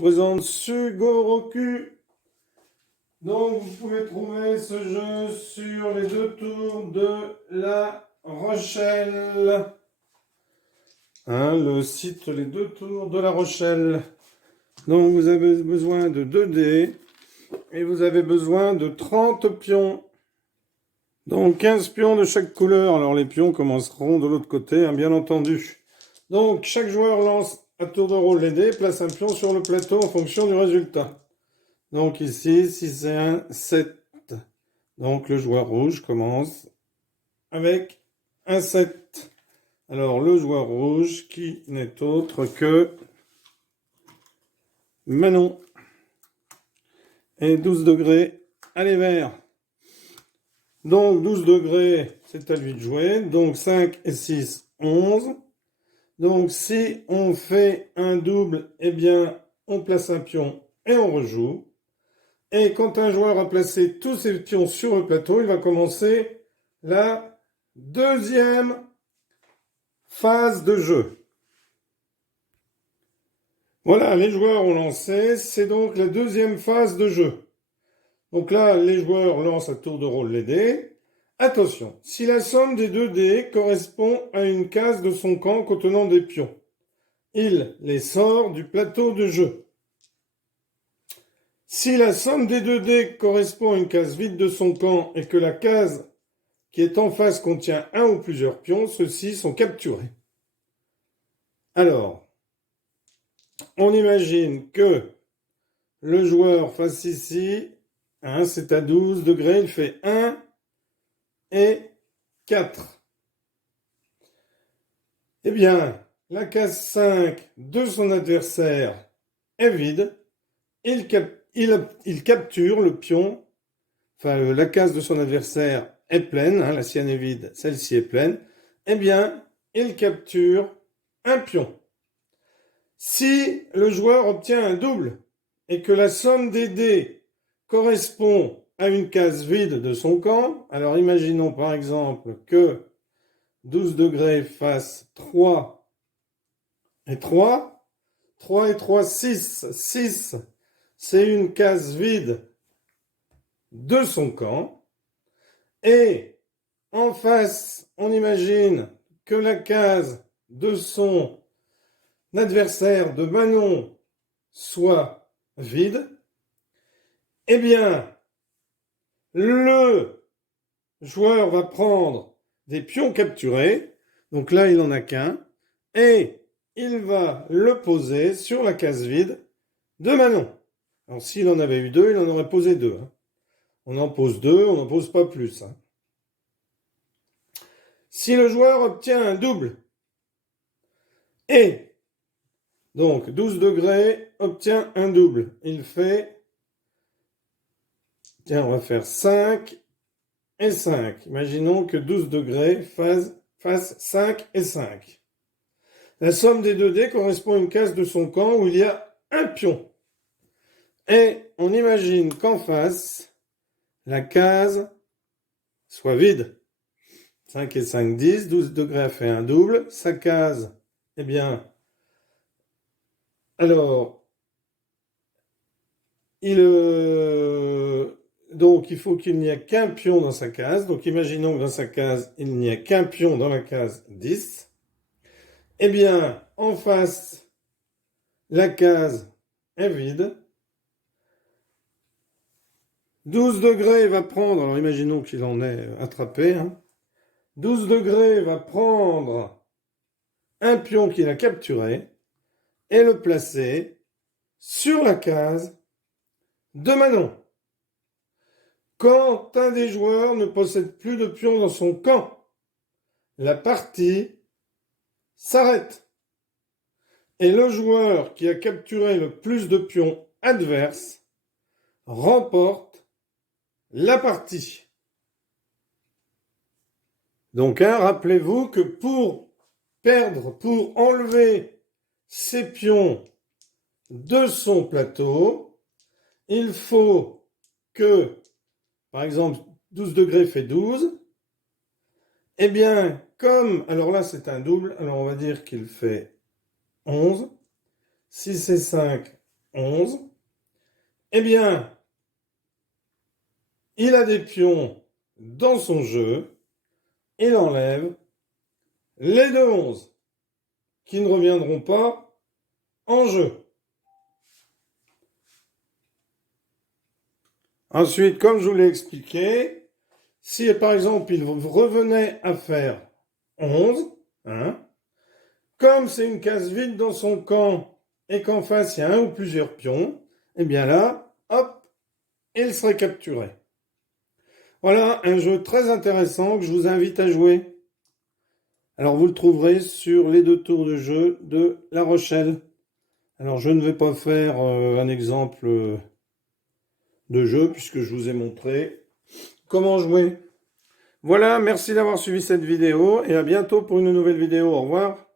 présente Sugoroku. Donc vous pouvez trouver ce jeu sur les 2 tours de La Rochelle. Le site Les 2 tours de La Rochelle. Donc vous avez besoin de 2 dés et vous avez besoin de 30 pions. Donc 15 pions de chaque couleur. Alors les pions commenceront de l'autre côté, bien entendu. Donc chaque joueur lance à tour de rôle les dés, place un pion sur le plateau en fonction du résultat. Donc ici, si c'est un 7, donc le joueur rouge commence avec un 7. Alors le joueur rouge qui n'est autre que Manon. Et 12 degrés, allez vert. Donc 12 degrés, c'est à lui de jouer. Donc 5 et 6, 11. Donc si on fait un double, eh bien on place un pion et on rejoue. Et quand un joueur a placé tous ses pions sur le plateau, il va commencer la deuxième phase de jeu. Voilà, les joueurs ont lancé, c'est donc la deuxième phase de jeu. Donc là, les joueurs lancent à tour de rôle les dés. Attention, si la somme des 2 dés correspond à une case de son camp contenant des pions, il les sort du plateau de jeu. Si la somme des 2 dés correspond à une case vide de son camp et que la case qui est en face contient un ou plusieurs pions, ceux-ci sont capturés. Alors, on imagine que le joueur fasse ici, c'est à 12 degrés, il fait 1 et 4. Eh bien, la case 5 de son adversaire est vide, il capture le pion, la case de son adversaire est pleine, la sienne est vide, celle-ci est pleine, eh bien, il capture un pion. Si le joueur obtient un double et que la somme des dés correspond à une case vide de son camp, alors imaginons par exemple que 12 degrés fasse 3 et 3, 3 et 3, 6, 6, c'est une case vide de son camp, et en face, on imagine que la case de son adversaire de Manon soit vide, eh bien, le joueur va prendre des pions capturés, donc là il n'en a qu'un, et il va le poser sur la case vide de Manon. Alors s'il en avait eu 2, il en aurait posé 2. On en pose 2, on n'en pose pas plus. Si le joueur obtient un double, et donc 12 degrés obtient un double, il fait, on va faire 5 et 5. Imaginons que 12 degrés fasse 5 et 5. La somme des 2 dés correspond à une case de son camp où il y a un pion. Et on imagine qu'en face, la case soit vide. 5 et 5, 10. 12 degrés a fait un double. Sa case, eh bien, alors, donc il faut qu'il n'y ait qu'un pion dans sa case. Donc imaginons que dans sa case, il n'y a qu'un pion dans la case 10. Eh bien, en face, la case est vide. 12 degrés va prendre, alors imaginons qu'il en ait attrapé, 12 degrés va prendre un pion qu'il a capturé et le placer sur la case de Manon. Quand un des joueurs ne possède plus de pions dans son camp, la partie s'arrête. Et le joueur qui a capturé le plus de pions adverses remporte la partie. Donc, rappelez-vous que pour enlever ces pions de son plateau, il faut que, par exemple, 12 degrés fait 12. Eh bien, alors là c'est un double, alors on va dire qu'il fait 11. 6 et 5, 11, eh bien, il a des pions dans son jeu, il enlève les deux 11 qui ne reviendront pas en jeu. Ensuite, comme je vous l'ai expliqué, si par exemple il revenait à faire 11, hein, comme c'est une case vide dans son camp et qu'en face il y a un ou plusieurs pions, eh bien là, hop, il serait capturé. Voilà un jeu très intéressant que je vous invite à jouer. Alors vous le trouverez sur les 2 tours de jeu de La Rochelle. Alors je ne vais pas faire un exemple de jeu puisque je vous ai montré comment jouer. Voilà, merci d'avoir suivi cette vidéo et à bientôt pour une nouvelle vidéo. Au revoir.